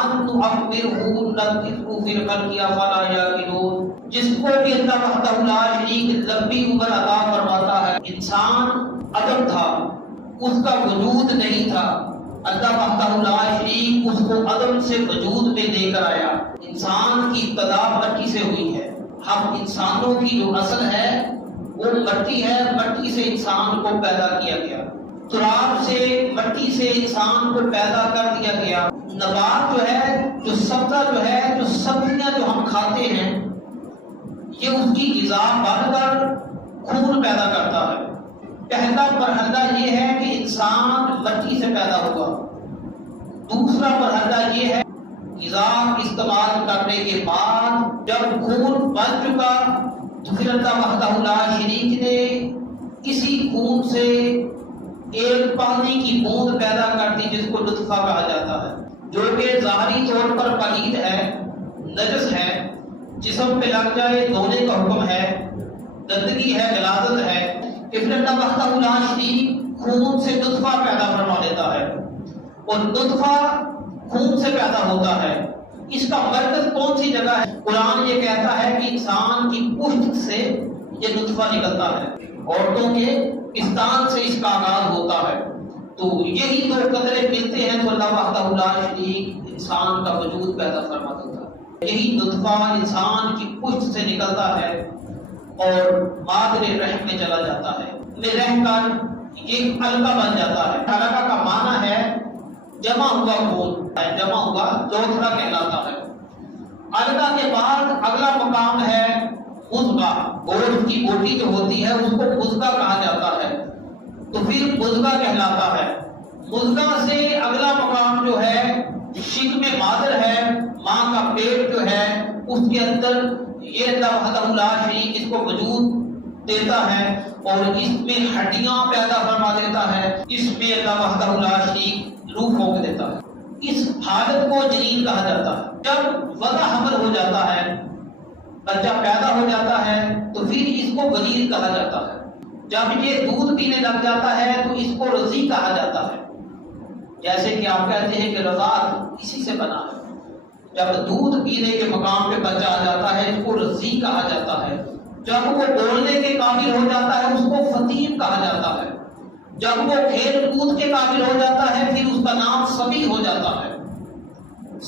وَمَن نُعَمِّرْهُ نَنكِسْهُ فِي الْخَلْقِ أَفَلَا يَعْقِلُونَ، جس کو بھی اللہ وحدہ لا شریک لمبی عمر عطا فرماتا ہے۔ انسان عدم تھا، اس کا وجود نہیں تھا، اللہ وحدہ لا شریک اس کو عدم سے وجود میں لے کر آیا۔ انسان کی ابتدا مٹی سے ہوئی ہے۔ ہم انسانوں کی جو اصل ہے وہ مٹی ہے، مٹی سے انسان کو پیدا کیا گیا، تراب سے مٹی سے انسان کو پیدا کر دیا گیا۔ نبات جو ہے، جو سبزہ جو ہے، جو سبزیاں جو ہم کھاتے ہیں، یہ اس کی غذا بن کر خون پیدا کرتا ہے۔ پہلا مرحلہ یہ ہے کہ انسان مٹی سے پیدا ہوا۔ دوسرا مرحلہ یہ ہے غذا استعمال کرنے کے بعد جب خون بن چکا تو پھر اللہ وحدہ لا شریک نے اسی خون سے ایک پانی کی بوند پیدا کر دی جس کو نطفہ کہا جاتا ہے، جو کہ ظاہری طور پر پلید ہے، نجس ہے، جسم پہ لگ جائے دھونے کا حکم ہے، گندگی ہے، غلاظت ہے۔ پھر اللہ وحدہ لا شریک خون سے نطفہ پیدا فرما لیتا ہے، اور نطفہ خون سے پیدا ہوتا ہے۔ اس کا مرکز کون سی جگہ ہے؟ قرآن یہ کہتا ہے کہ انسان کی پشت سے یہ نطفہ نکلتا ہے، عورتوں کے پستان سے اس کا آغاز ہوتا ہے۔ تو یہی دو قطرے ملتے ہیں تو اللہ وحدہ لا شریک انسان کا وجود پیدا فرما دیتا ہے۔ یہی نطفہ انسان کی پشت سے نکلتا ہے اور مادر رحم میں چلا جاتا ہے، میں رہ کر یہ علقہ بن جاتا ہے۔ علقہ کا معنی ہے جمع ہوا خون، جمع ہوا چوتھرا کہلاتا ہے۔ علقہ کے بعد اگلا مقام ہے مضغہ، گوشت کی بوٹی جو ہوتی ہے اس کو مضغہ کہا جاتا ہے، تو پھر مضغہ کہلاتا ہے۔ مضغہ سے اگلا مقام جو ہے شکم مادر ہے، ماں کا پیٹ جو ہے اس کے اندر یہ اللہ وحدہ لا شریک اس کو وجود دیتا ہے اور اس میں ہڈیاں پیدا فرما دیتا ہے، اس میں اللہ وحدہ لا شریک روح پھونک دیتا ہے۔ اس حالت کو جنین کہا جاتا ہے۔ جب وضع حمل ہو جاتا ہے، بچہ پیدا ہو جاتا ہے تو پھر اس کو ولید کہا جاتا ہے۔ جب یہ دودھ پینے لگ جاتا ہے تو اس کو رضیع کہا جاتا ہے، جیسے کہ آپ کہتے ہیں کہ رضاعت اسی سے بنا ہے۔ جب دودھ پینے کے مقام پہ بچہ آ جاتا ہے اس کو رضیع کہا جاتا ہے۔ جب وہ بولنے کے قابل ہو جاتا ہے اس کو فطیم کہا جاتا ہے۔ جب وہ کھیل کود کے قابل ہو جاتا ہے پھر اس کا نام صبی ہو جاتا ہے۔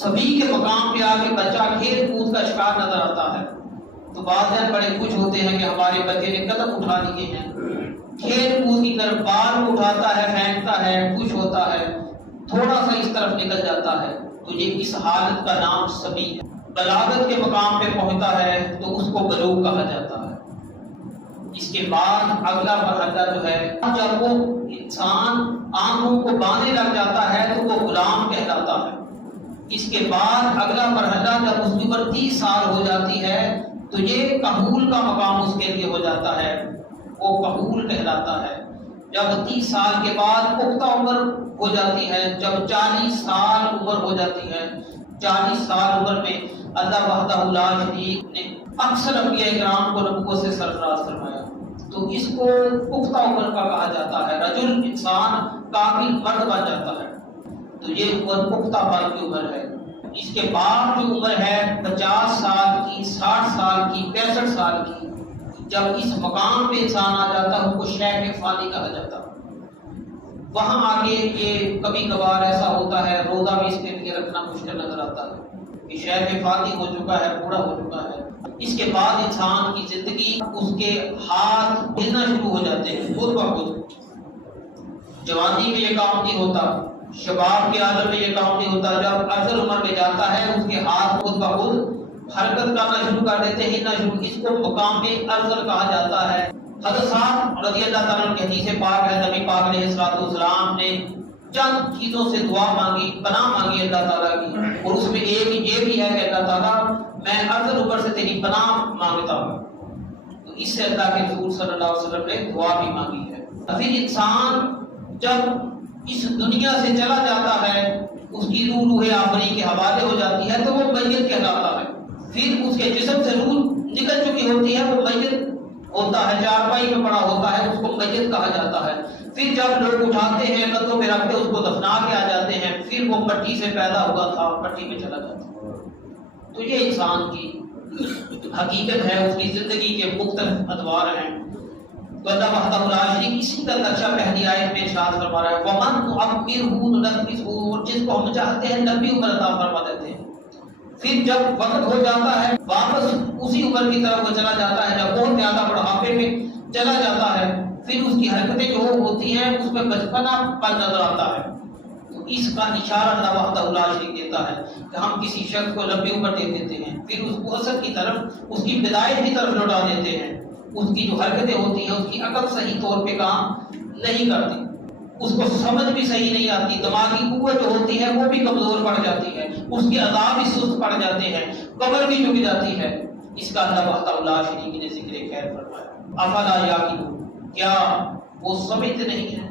صبی کے مقام پہ آگے بچہ کھیل کود کا شکار نظر آتا ہے تو والدین بڑے خوش ہوتے ہیں کہ ہمارے بچے نے قدم اٹھا لیے ہیں، کھیل کود کی طرف بال اٹھاتا ہے، پھینکتا ہے، خوش ہوتا ہے، تھوڑا سا اس طرف نکل جاتا ہے تو یہ اس حالت کا نام صبی ہے۔ بلاغت کے مقام پہ پہنچتا ہے تو اس کو بلوغ کہا جاتا ہے۔ اس کے بعد اگلا مرحلہ جو ہے جب وہ انسان آنکھوں کو باندھنے لگ جاتا ہے تو وہ غلام کہلاتا ہے۔ اس کے بعد اگلا مرحلہ جب اس کی عمر 30 سال ہو جاتی ہے تو یہ کہول کا مقام اس کے لیے ہو جاتا ہے، وہ کہول کہلاتا ہے۔ جب 30 سال کے بعد پختہ عمر ہو جاتی ہے، جب 40 سال عمر ہو جاتی ہے، 40 سال عمر میں اللہ وحدہ لا شریک نے اکثر انبیاء کرام کو نبوت سے سرفراز فرمایا تو اس کو پختہ عمر کا کہا جاتا ہے۔ رجل انسان کامل مرد بن جاتا ہے تو یہ عمر پختہ بال کی عمر ہے۔ اس کے بعد جو عمر ہے 50 سال کی، 60 سال کی، 65 سال کی، جب اس مقام پہ انسان آ جاتا ہے اس کو شیخ فانی کہا جاتا ہے۔ وہاں آگے یہ کبھی کبھار ایسا ہوتا ہے روزہ بھی اس کے لیے رکھنا مشکل نظر آتا ہے کہ شیخ فانی ہو چکا ہے، بوڑھا ہو چکا ہے۔ اس کے بعد انسان کی زندگی، اس کے ہاتھ ہلنا شروع ہو جاتے ہیں خود بخود۔ جوانی میں یہ کام نہیں ہوتا، شباب کے عالم میں یہ کام نہیں ہوتا، جب افضل عمر میں جاتا ہے اس کے ہاتھ خود بخود حرکت کرنا شروع کر دیتے ہیں، ہلنا شروع۔ اس کو مقام افضل کہا جاتا ہے۔ حضرت صاحب رضی اللہ تعالیٰ عنہ کی حدیث پاک ہے، نبی پاک علیہ السلام نے چند چیزوں سے دعا مانگی، پناہ مانگی اللہ تعالیٰ کی، اور اس میں ایک یہ بھی ہے کہ اللہ تعالیٰ میں افضل عمر سے تیری پناہ مانگتا ہوں، تو اس سے اللہ کے رسول صلی اللہ علیہ وسلم نے دعا بھی مانگی ہے۔ پھر انسان جب اس دنیا سے چلا جاتا ہے، اس کی روح آخری کے حوالے ہو جاتی ہے تو وہ میت کہلاتا ہے۔ پھر اس کے جسم سے روح نکل چکی ہوتی ہے، وہ میت ہوتا ہے، چارپائی میں پڑا ہوتا ہے، اس کو میت کہا جاتا ہے۔ پھر جب لوگ اٹھاتے ہیں قدوں میں رکھتے اس کو دفنا کے آ جاتے ہیں، پھر وہ مٹی سے پیدا ہوا تھا مٹی میں چلا جاتا ہے۔ تو یہ انسان کی حقیقت ہے، اس کی زندگی کے مختلف ادوار ہیں۔ تو اللہ وحدہ لا شریک اسی کا نقشہ پہلی آیت میں ارشاد فرما رہا ہے وَمَن نُعَمِّرْهُ نُنَكِّسْهُ، اور جس کو ہم چاہتے ہیں لمبی عمر عطا فرما دیتے ہیں، پھر جب وقت ہو جاتا ہے واپس اسی عمر کی طرف وہ چلا جاتا ہے، جب بہت زیادہ بڑھاپے میں چلا جاتا ہے، پھر اس کی حرکتیں جو ہوتی ہیں اس میں بچپنا پن نظر آتا ہے۔ تو اس کا اشارہ اللہ وحدہ لا شریک دیتا ہے کہ ہم کسی شخص کو لمبی عمر دے دیتے ہیں، پھر اس کو اصل کی طرف، اس کی بدایت کی طرف لوٹا دیتے ہیں، اس کی جو حرکتیں ہوتی ہیں اس کی عقل صحیح طور پہ کام نہیں کرتی، اس کو سمجھ بھی صحیح نہیں آتی، دماغی قوت جو ہوتی ہے وہ بھی کمزور پڑ جاتی ہے، اس کے اعضاء بھی سست پڑ جاتے ہیں، کمر بھی جھک جاتی ہے۔ اس کا اللہ وحدہ لا شریک نے ذکر خیر فرمایا افلا یعقلون، کیا وہ سمجھتے نہیں ہیں،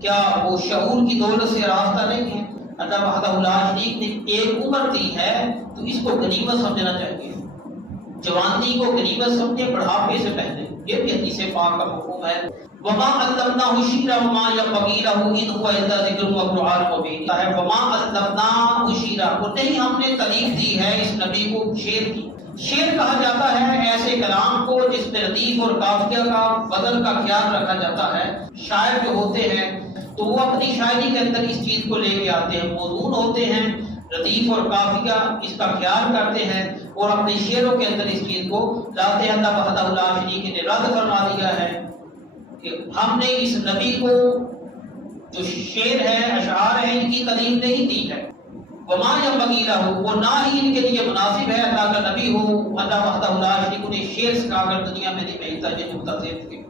کیا وہ شعور کی دولت سے راستہ نہیں ہے؟ اللہ وحدہ لا شریک نے ایک عمر دی ہے تو اس کو غنیمت سمجھنا چاہیے، جوانی کو غنیمت سمجھے بڑھاپے سے پہلے، یہ بھی حدیث پاک کا مفہوم ہے۔ وما علمناه الشعر وما ينبغي له ان هو الا ذکر وقرآن مبین، ہے وما علمناه الشعر، اور نہیں ہم نے تعلیم دی ہے اس نبی کو شعر کی۔ شعر کہا جاتا ہے ایسے کلام کو جس میں ردیف اور قافیہ کا وزن کا خیال رکھا جاتا ہے۔ شاعر جو ہوتے ہیں تو وہ اپنی شاعری کے اندر اس چیز کو لے کے آتے ہیں، موزون ہوتے ہیں، ردیف اور قافیہ اس کا خیال کرتے ہیں اور اپنے شعروں کے اندر اس چیز کو لاتے ہیں۔ اللہ وحدہ لا شریک نے رد فرما دیا ہے کہ ہم نے اس نبی کو جو شعر ہے، اشعار ہیں، ان کی تعلیم نہیں دی ہے۔ وما ينبغي له، وہ نہ ہی ان کے لیے مناسب ہے اللہ کا نبی ہو۔ اللہ وحدہ لا شریک نے شعر سکھا کر دنیا میں نہیں بھیجتا، یہ نقطہ ذہن رکھیں۔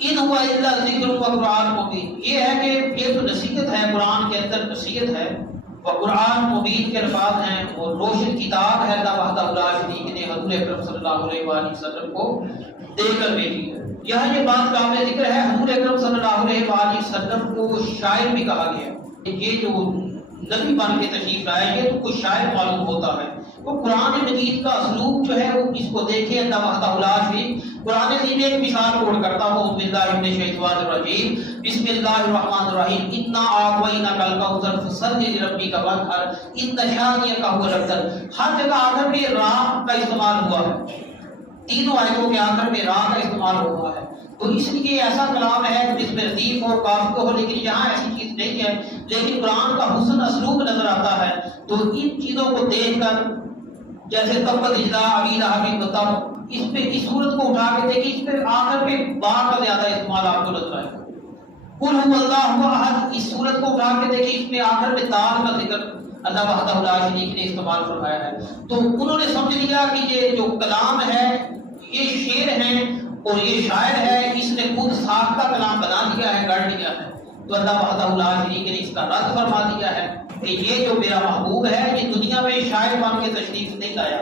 ان هو الا ذکر وقرآن مبین، یہ ہے کہ یہ تو نصیحت ہے، قرآن کے اندر نصیحت ہے، وقرآن مبین کے الفاظ ہیں اور روشن کتاب ہے۔ اللہ وحدہ لا شریک نے حضور اکرم صلی اللہ علیہ وآلہ وسلم کو دے کر بھیجی ہے۔ یہاں یہ بات قابل ذکر ہے، حضور اکرم صلی اللہ علیہ وآلہ وسلم کو شاعر بھی کہا گیا۔ یہ جو نبی بن کے تشریف لائے یہ تو کچھ شاعر معلوم ہوتا ہے۔ وہ قرآن مجید کا اسلوب جو ہے وہ اس کو دیکھیں، اللہ وحدہ لا شریک قرآن عظیم میں ایک مثال کوٹ کرتا ہوں، اعوذ باللہ من الشیطان الرجیم، بسم اللہ الرحمن الرحیم، انا اعطیناک الکوثر فصل لربک وانحر ان شانئک هو الابتر۔ ہر جگہ آخر میں را کا استعمال ہوا ہے، تینوں آیتوں کے آخر میں را کا استعمال ہوا ہے، تو اس لیے ایسا کلام ہے جس میں ردیف ہو قافیہ ہو، لیکن یہاں ایسی چیز نہیں ہے، لیکن قرآن کا حسن اسلوب نظر آتا ہے۔ تو ان چیزوں کو دیکھ کر جیسے تبت یدا ابی لہب وتب، اس پہ اس صورت کو اٹھا کے دیکھیں، اس پہ آخر پہ با کا زیادہ استعمال آپ کو نظر آئے گا۔ قل هو اللہ احد، اس صورت کو اٹھا کے دیکھیں، اس میں آخر میں دال کا ذکر اللہ وحدہ لا شریک نے استعمال فرمایا ہے۔ تو انہوں نے سمجھ لیا کہ یہ جو کلام ہے یہ شعر ہے اور یہ شاعر ہے، اس نے خود ساختہ کلام بنا لیا ہے، گڑھ لیا ہے۔ تو اللہ وحدہ لا شریک نے اس کا رد فرما دیا ہے کہ یہ جو میرا محبوب ہے یہ دنیا میں شاعر بن کے تشریف نہیں لایا،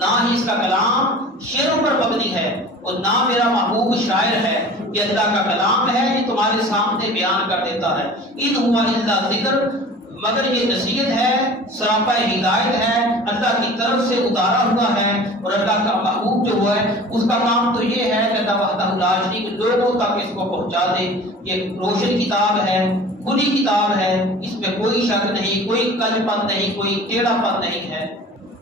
نہ ہی اس کا کلام شعروں پر مبنی ہے اور نہ میرا محبوب شاعر ہے، یہ اللہ کا کلام ہے، یہ تمہارے سامنے بیان کر دیتا ہے۔ ان ہوا الا ذکر، مگر یہ نصیحت ہے، سراپا ہدایت ہے، اللہ کی طرف سے اتارا ہوا ہے، اور اللہ کا محبوب جو ہے اس کا کام تو یہ ہے کہ اللہ وحدہ لا شریک لوگوں تک اس کو پہنچا دے۔ یہ روشن کتاب ہے، کھلی کتاب ہے، اس میں کوئی شک نہیں، کوئی کج پن نہیں، کوئی ٹیڑھا پن نہیں ہے۔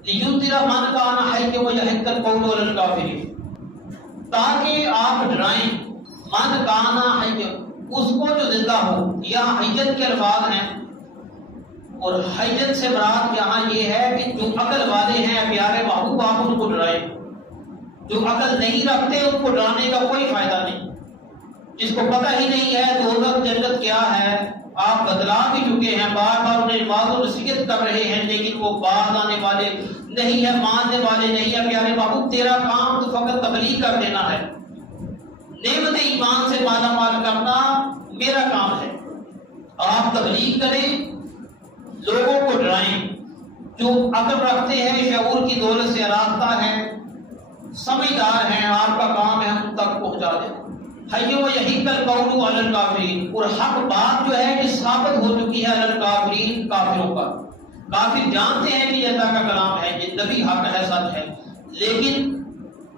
لِيُنذِرَ مَنْ كَانَ حَيًّا وَيَحِقَّ الْقَوْلُ عَلَى الْكَافِرِينَ، تاکہ آپ ڈرائیں من کانا حی، اس کو جو زندہ ہو، یا حیّن کے الفاظ ہیں، اور حیّن سے مراد یہاں یہ ہے کہ جو عقل والے ہیں پیارے محبوب آپ ان کو ڈرائیں، جو عقل نہیں رکھتے ان کو ڈرانے کا کوئی فائدہ نہیں، جس کو پتہ ہی نہیں ہے دوزخ جنت کیا ہے، آپ بتلا بھی چکے ہیں، بار بار انہیں واضح و نصیحت کر رہے ہیں، لیکن وہ باز آنے والے نہیں ہے، ماننے والے نہیں ہے۔ پیارے محبوب تیرا کام تو فقط تبلیغ کر دینا ہے، نعمت ایمان سے مالا مال کرنا میرا کام ہے، آپ تبلیغ کریں، لوگوں کو ڈرائیں، جو عقل رکھتے ہیں، شعور کی دولت سے آراستہ ہیں، سمجھدار ہیں، آپ کا کام ہے ان تک پہنچا دیں۔ حی ویحق القول علی الکافرین، اور حق بات جو ہے یہ ثابت ہو چکی ہے علی الکافرین، کافروں پر۔ کافر جانتے ہیں کہ یہ اللہ کا کلام ہے، یہ نبی حق ہے، سچ ہے، لیکن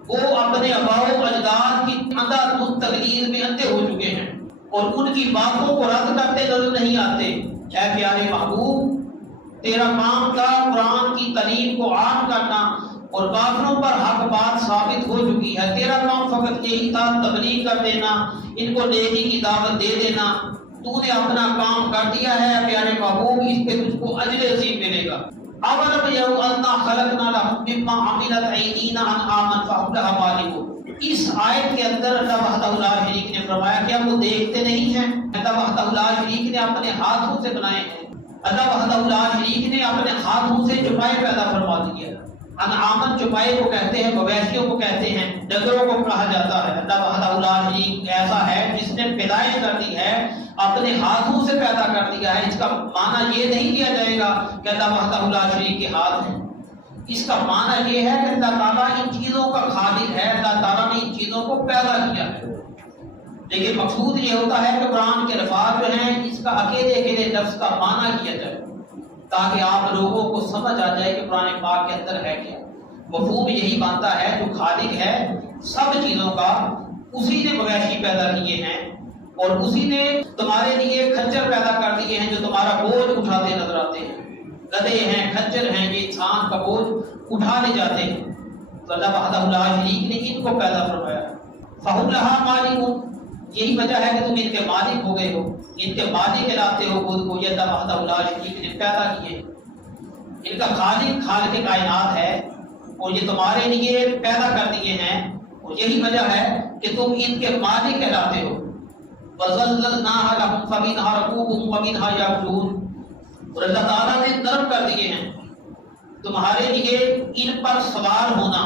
وہ اپنے آباء و اجداد کی اندھا تقلید میں اندھے ہو چکے ہیں، اور ان کی باتوں کو رد کرتے نظر نہیں آتے۔ اے پیارے محبوب، تیرا کام تھا قرآن کی تعلیم کو عام کرنا، اور کافروں پر حق بات ثابت ہو چکی ہے۔ تیرا کام فقط یہی تھا تبلیغ کر دینا، ان کو نیکی کی دعوت دے دینا۔ تو نے اپنا کام کر دیا ہے پیارے محبوب، اس پہ تجھ کو اجر عظیم ملے گا۔ اولم یروا انا خلقنا لهم مما عملت ایدینا انعاما فهم لها مالکون۔ اس آیت کے اندر اللہ وحدہ لا شریک نے فرمایا کیا وہ دیکھتے نہیں ہیں؟ اللہ وحدہ لا شریک نے اپنے ہاتھوں سے بنائے ہیں۔ اللہ وحدہ لا شریک نے اپنے ہاتھوں سے چوپائے پیدا فرما دیے۔ انعامن چوپائے کو کہتے ہیں، مویشیوں کو کہتے ہیں، ڈنگروں کو کہا جاتا ہے۔ اللہ وحدہ لا شریک ایسا ہے جس نے پیدائش کر دی ہے، اپنے ہاتھوں سے پیدا کر دیا ہے۔ اس کا معنی یہ نہیں کیا جائے گا کہ اللہ وحدہ لا شریک کے ہاتھ ہیں۔ اس کا معنی یہ ہے کہ اللہ تعالیٰ ان چیزوں کا خالق ہے، اللہ تعالیٰ نے ان چیزوں کو پیدا کیا ہے۔ لیکن مقصود یہ ہوتا ہے کہ قرآن کے الفاظ جو ہیں اس کا عقیدے لفظ کا معنی کیا جائے تاکہ آپ لوگوں کو سمجھ آ جائے کہ قرآن پاک کے اندر ہے کیا۔ مفہوم یہی بنتا ہے جو خالق ہے سب چیزوں کا، اسی نے مویشی پیدا کیے ہیں اور اسی نے تمہارے لیے کھچر پیدا کر دیے ہیں جو تمہارا بوجھ اٹھاتے نظر آتے ہیں۔ گدھے ہیں، کھچر ہیں، یہ انسان کا بوجھ اٹھا لے جاتے ہیں۔ تو اللہ وحدہ لا شریک نے ان کو پیدا فرمایا۔ فَهُمْ لَهَا مَالِكُونَ، یہی وجہ ہے کہ تم ان کے مالک ہو گئے ہو، ان کے مالک کہلاتے ہو خود کو۔ یہ اللہ وحدہ لا شریک نے پیدا کیے، ان کا خالق کائنات ہے اور یہ تمہارے لیے پیدا کر دیے ہیں، اور یہی وجہ ہے کہ تم ان کے مالک کہلاتے ہو۔ وَظَلَّلْنَاهَا لَهُمْ فَمِنْهَا رَكُوبُهُمْ وَمِنْهَا يَأْكُلُونَ، اور اللہ تعالیٰ نے نرم کر دیے ہیں تمہارے لیے ان پر سوار ہونا۔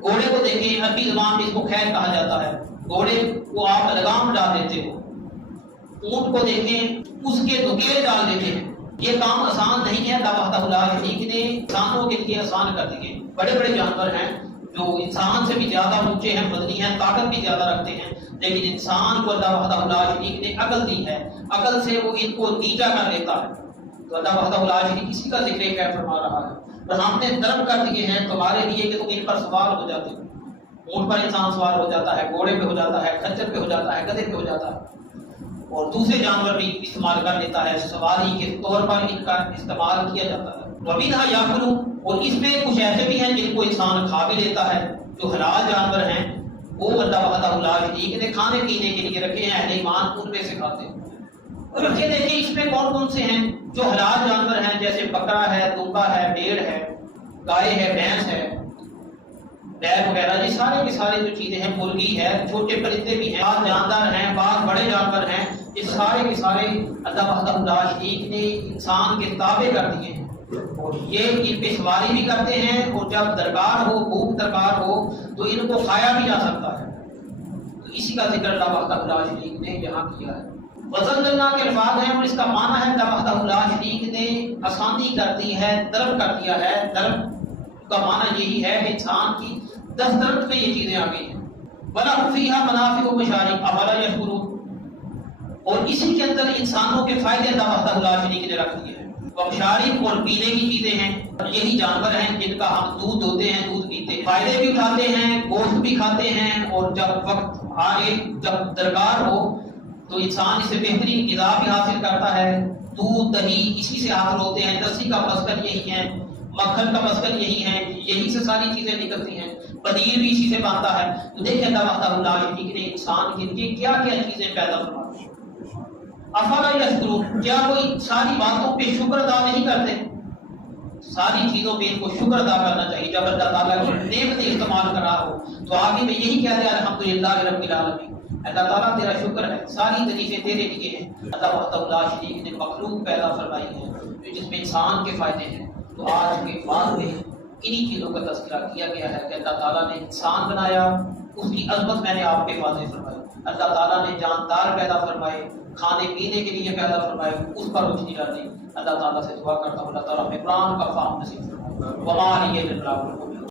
گھوڑے کو دیکھیں، عربی زبان میں اس کو خیل کہا جاتا ہے، گھوڑے کو آپ لگام ڈال دیتے ہو۔ اونٹ کو دیکھیں، اس کے نکیل ڈال دیتے ہیں۔ یہ کام آسان نہیں ہے، اللہ وحدہ لا شریک نے انسانوں کے لیے آسان کر دیے۔ بڑے بڑے جانور ہیں جو انسان سے بھی زیادہ اونچے ہیں، بدنی ہیں، طاقت بھی زیادہ رکھتے ہیں، لیکن انسان کو اللہ وحدہ لا شریک نے عقل دی ہے، عقل سے وہ ان کو نیچا کر دیتا ہے۔ تو اللہ وحدہ لا شریک کسی کا ذکر خیر فرما رہا ہے، اور ہم نے نرم کر دیے ہیں تمہارے لیے کہ تم ان پر سوار ہو جاتے ہو۔ اونٹ پر انسان سوار ہو جاتا ہے، گھوڑے پہ ہو جاتا ہے، کھچر پہ ہو جاتا ہے، گدھے پہ ہو جاتا ہے، اور دوسرے جانور بھی استعمال کر لیتا ہے، سواری کے طور پر ان کا استعمال کیا جاتا ہے۔ وَمِنْهَا يَأْكُلُونَ، اور اس میں کچھ ایسے بھی ہیں جن کو انسان کھا بھی لیتا ہے، جو حلال جانور ہیں وہ اللہ وحدہ لا شریک نے کھانے پینے کے لیے رکھے ہیں، اہل ایمان ان میں سے کھاتے ہیں۔ اور رکھے دیکھیں اس میں کون کون سے ہیں جو حلال جانور ہیں، جیسے بکرا ہے، دمبا ہے، بھیڑ ہے، گائے ہے، بھینس ہے، بیل وغیرہ، یہ سارے کے سارے جو چیزیں ہیں، مرغی ہے، چھوٹے پرندے بھی ہیں، بعض جاندار ہیں، بعض بڑے جانور ہیں، یہ سارے کے سارے اللہ وحدہ لا شریک نے انسان کے تابع کر دیے ہیں، اور یہ ان پہ سواری بھی کرتے ہیں، اور جب درکار ہو، بھوک درکار ہو تو ان کو کھایا بھی جا سکتا ہے۔ تو اسی کا ذکر اللہ وحدہ لا شریک نے یہاں کیا ہے۔ وَظَلَّلْنَا کے الفاظ ہیں اور اس کا معنی ہے اللہ وحدہ لا شریک نے آسانی کر دی ہے، نرم کر دیا ہے۔ نرم کا معنی یہی ہے کہ انسان کی دسترس میں یہ چیزیں آ گئی ہیں۔ وَلَهُمْ فِيهَا مَنَافِعُ وَمَشَارِبُ أَفَلَا يَشْكُرُونَ، اور اسی کے اندر انسانوں کے فائدے اللہ وحدہ لا شریک نے رکھ دیے ہیں۔ وَمَشَارِبُ، اور پینے کی چیزیں ہیں، یہی جانور ہیں جن کا ہم دودھ ہوتے ہیں، دودھ پیتے ہیں، فائدے بھی اٹھاتے ہیں، گوشت بھی کھاتے ہیں، اور جب وقت آئے، جب درکار ہو تو انسان اس سے بہترین غذا بھی حاصل کرتا ہے۔ دودھ، دہی اسی سے حاصل ہوتے ہیں، لسی کا مسکن یہی ہے، مکھن کا مسکن یہی ہے، یہی سے ساری چیزیں نکلتی ہیں، پنیر بھی اسی سے بنتا ہے۔ تو دیکھیں اللہ وحدہ لا شریک نے انسان کے لیے کیا کیا چیزیں پیدا فرمائی ہیں۔ افلا یشکرون، کیا وہ ان ساری باتوں پہ شکر ادا نہیں کرتے؟ ساری چیزوں پہ ان کو شکر ادا کرنا چاہیے۔ جب اللہ تعالیٰ کی نعمتیں استعمال کر رہا ہو تو آگے میں یہی کہہ دیا الحمدللہ رب العالمین، اللہ تعالیٰ تیرا شکر ہے، ساری تعریفیں تیرے لیے ہیں۔ اللہ وحدہ لا شریک نے مخلوق پیدا فرمائی ہے جس میں انسان کے فائدے ہیں۔ تو آج کے بعد میں انہی چیزوں کا تذکرہ کیا گیا ہے کہ اللہ تعالیٰ نے انسان بنایا، اس کی عظمت میں نے آپ کے واضح فرمائی۔ اللہ تعالیٰ نے جاندار پیدا فرمائے، کھانے پینے کے لیے پیدا فرمائے، اس پر روشنی ڈالی۔ اللہ تعالیٰ سے دعا کرتا ہوں اللہ تعالیٰ ہمیں قرآن کا فہم نصیب فرمائے۔ وما علیہ البلاغ۔